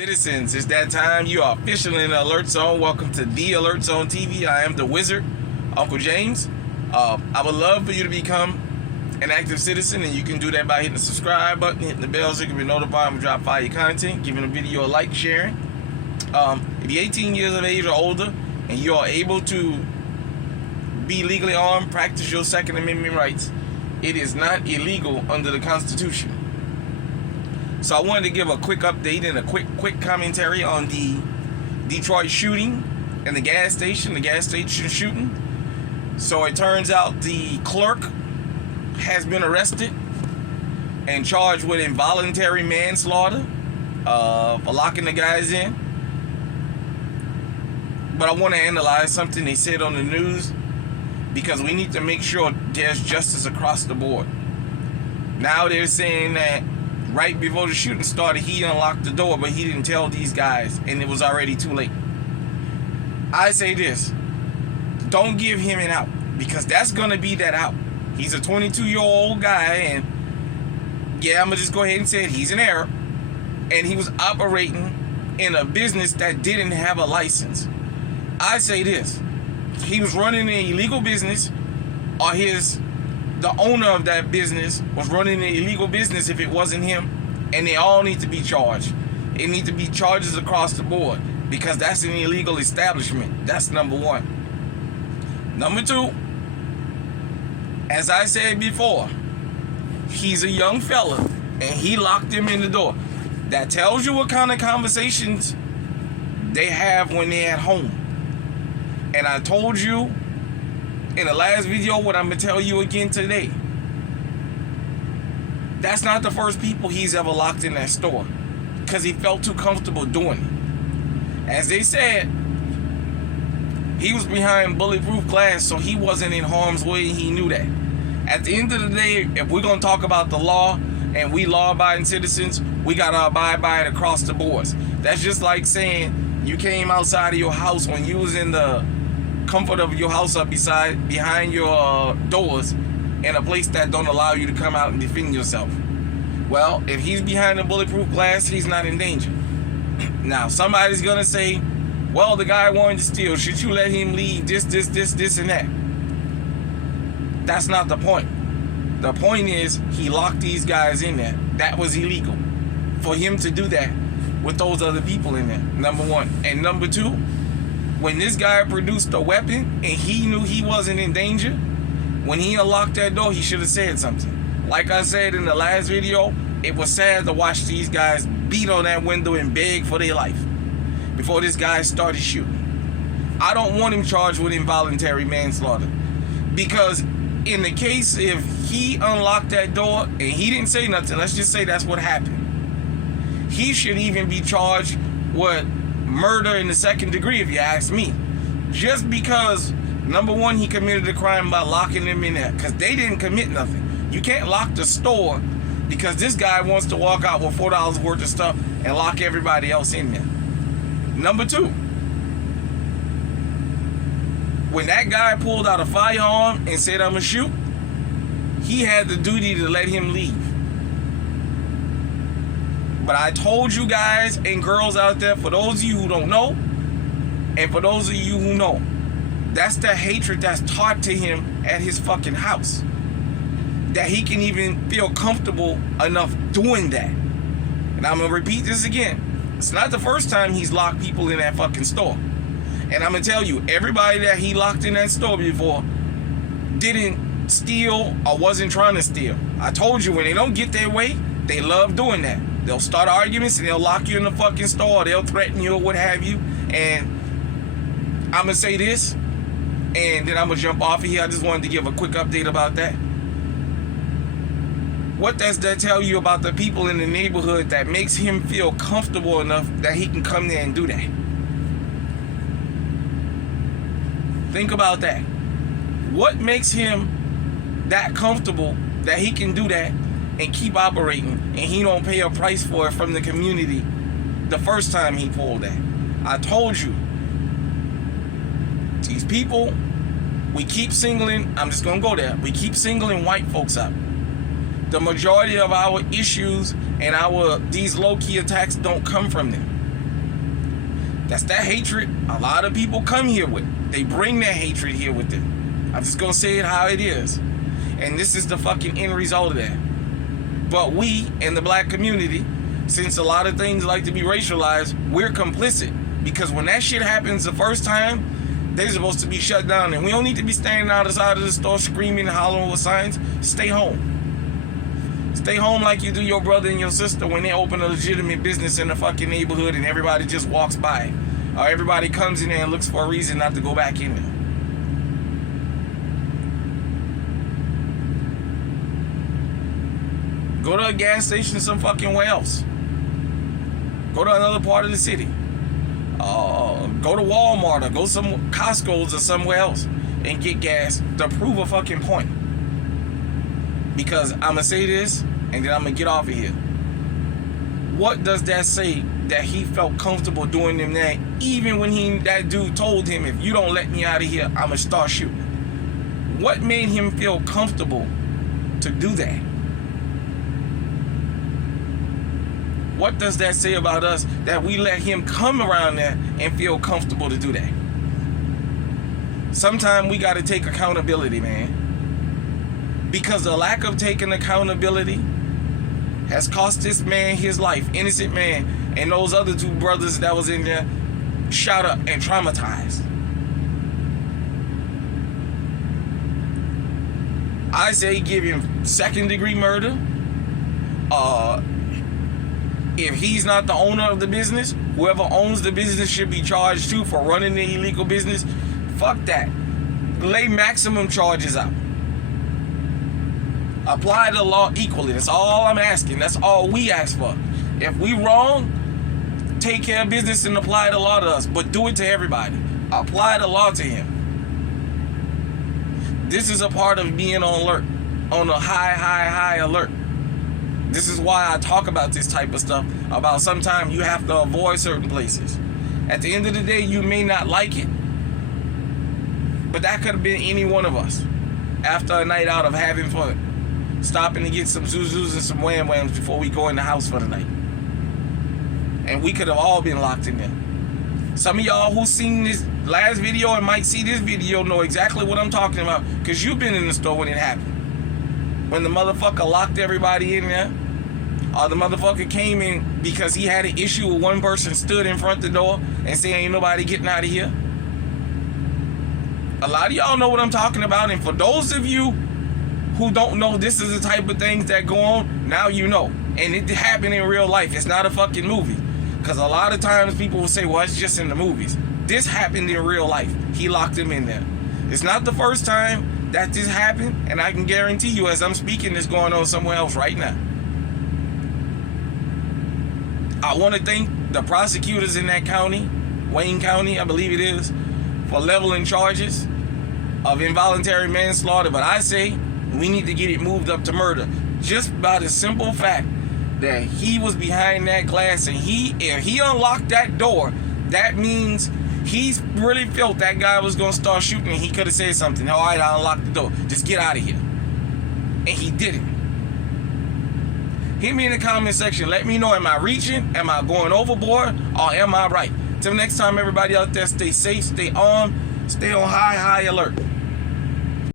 Citizens, it's that time. You are officially in the Alert Zone. Welcome to the Alert Zone TV. I am the wizard, Uncle James. I would love for you to become an active citizen, and you can do that by hitting the subscribe button, hitting the bell so you can be notified when we drop fire content, giving the video a like, sharing. If you're 18 years of age or older, and you are able to be legally armed, practice your Second Amendment rights, it is not illegal under the Constitution. So I wanted to give a quick update and a quick commentary on the Detroit shooting and the gas station shooting. So it turns out the clerk has been arrested and charged with involuntary manslaughter for locking the guys in. But I want to analyze something they said on the news, because we need to make sure there's justice across the board. Now they're saying that right before the shooting started, he unlocked the door, but he didn't tell these guys, and it was already too late. I say this: don't give him an out, because that's going to be that out. He's a 22-year-old guy, and yeah, I'm going to just go ahead and say it, he's in error, and he was operating in a business that didn't have a license. I say this: he was running an illegal business, or the owner of that business was running an illegal business if it wasn't him, and they all need to be charged. It needs to be charges across the board, because that's an illegal establishment. That's number one. Number two, as I said before, he's a young fella, and he locked him in the door. That tells you what kind of conversations they have when they're at home. And I told you in the last video what I'm going to tell you again today. That's not the first people he's ever locked in that store, because he felt too comfortable doing it. As they said, he was behind bulletproof glass, so he wasn't in harm's way, and he knew that. At the end of the day, if we're going to talk about the law, and we law-abiding citizens, we got to abide by it across the boards. That's just like saying you came outside of your house when you was in the comfort of your house up behind your doors in a place that don't allow you to come out and defend yourself. Well, if he's behind the bulletproof glass, he's not in danger. Now, somebody's gonna say, well, the guy wanted to steal, should you let him leave this and that? That's not the point. The point is, he locked these guys in there. That was illegal for him to do that with those other people in there, number one. And number two, when this guy produced a weapon and he knew he wasn't in danger, when he unlocked that door, he should have said something. Like I said in the last video, it was sad to watch these guys beat on that window and beg for their life before this guy started shooting. I don't want him charged with involuntary manslaughter, because in the case if he unlocked that door and he didn't say nothing, let's just say that's what happened, he should even be charged with murder in the second degree, if you ask me. Just because, number one, he committed a crime by locking them in there, because they didn't commit nothing. You can't lock the store because this guy wants to walk out with $4 worth of stuff and lock everybody else in there. Number two, when that guy pulled out a firearm and said, I'm gonna shoot, he had the duty to let him leave. But I told you guys and girls out there, for those of you who don't know, and for those of you who know, that's the hatred that's taught to him at his fucking house, that he can even feel comfortable enough doing that. And I'm gonna repeat this again. It's not the first time he's locked people in that fucking store. And I'm gonna tell you, everybody that he locked in that store before didn't steal or wasn't trying to steal. I told you, when they don't get their way, they love doing that. They'll start arguments and they'll lock you in the fucking store, or they'll threaten you or what have you. And I'm gonna say this, and then I'm gonna jump off of here. I just wanted to give a quick update about that. What does that tell you about the people in the neighborhood that makes him feel comfortable enough that he can come there and do that? Think about that. What makes him that comfortable that he can do that and keep operating, and he don't pay a price for it from the community the first time he pulled that? I told you, these people, we keep singling, I'm just gonna go there, we keep singling white folks out. The majority of our issues and these low-key attacks don't come from them. That's that hatred a lot of people come here with. They bring that hatred here with them. I'm just gonna say it how it is. And this is the fucking end result of that. But we in the black community, since a lot of things like to be racialized, we're complicit. Because when that shit happens the first time, they're supposed to be shut down. And we don't need to be standing outside of the store screaming and hollering with signs. Stay home. Stay home like you do your brother and your sister when they open a legitimate business in the fucking neighborhood and everybody just walks by. Or everybody comes in there and looks for a reason not to go back in there. Go to a gas station somewhere else. Go to another part of the city. Go to Walmart or go some Costco's or somewhere else and get gas to prove a fucking point. Because I'm going to say this and then I'm going to get off of here. What does that say that he felt comfortable doing them that even when that dude told him, if you don't let me out of here, I'm going to start shooting? What made him feel comfortable to do that? What does that say about us that we let him come around there and feel comfortable to do that? Sometimes we got to take accountability, man. Because the lack of taking accountability has cost this man his life, innocent man, and those other two brothers that was in there shot up and traumatized. I say give him second-degree murder. If he's not the owner of the business, whoever owns the business should be charged too for running the illegal business. Fuck that. Lay maximum charges out. Apply the law equally. That's all I'm asking. That's all we ask for. If we wrong, take care of business and apply the law to us. But do it to everybody. Apply the law to him. This is a part of being on alert. On a high alert. This is why I talk about this type of stuff, about sometimes you have to avoid certain places. At the end of the day, you may not like it, but that could have been any one of us after a night out of having fun, stopping to get some Zuzus and some Wham Whams before we go in the house for the night. And we could have all been locked in there. Some of y'all who seen this last video and might see this video know exactly what I'm talking about, because you've been in the store when it happened. When the motherfucker locked everybody in there, or the motherfucker came in because he had an issue with one person stood in front of the door and said, ain't nobody getting out of here. A lot of y'all know what I'm talking about, and for those of you who don't know, this is the type of things that go on, now you know. And it happened in real life. It's not a fucking movie. Because a lot of times people will say, well, it's just in the movies. This happened in real life. He locked him in there. It's not the first time that this happened, and I can guarantee you as I'm speaking, it's going on somewhere else right now. I want to thank the prosecutors in that county, Wayne County, I believe it is, for leveling charges of involuntary manslaughter. But I say we need to get it moved up to murder. Just by the simple fact that he was behind that glass, and if he unlocked that door, that means he's really felt that guy was going to start shooting, and he could have said something. All right, I unlocked the door. Just get out of here. And he didn't. Hit me in the comment section. Let me know, am I reaching? Am I going overboard? Or am I right? Till next time, everybody out there, stay safe, stay armed, stay on high alert.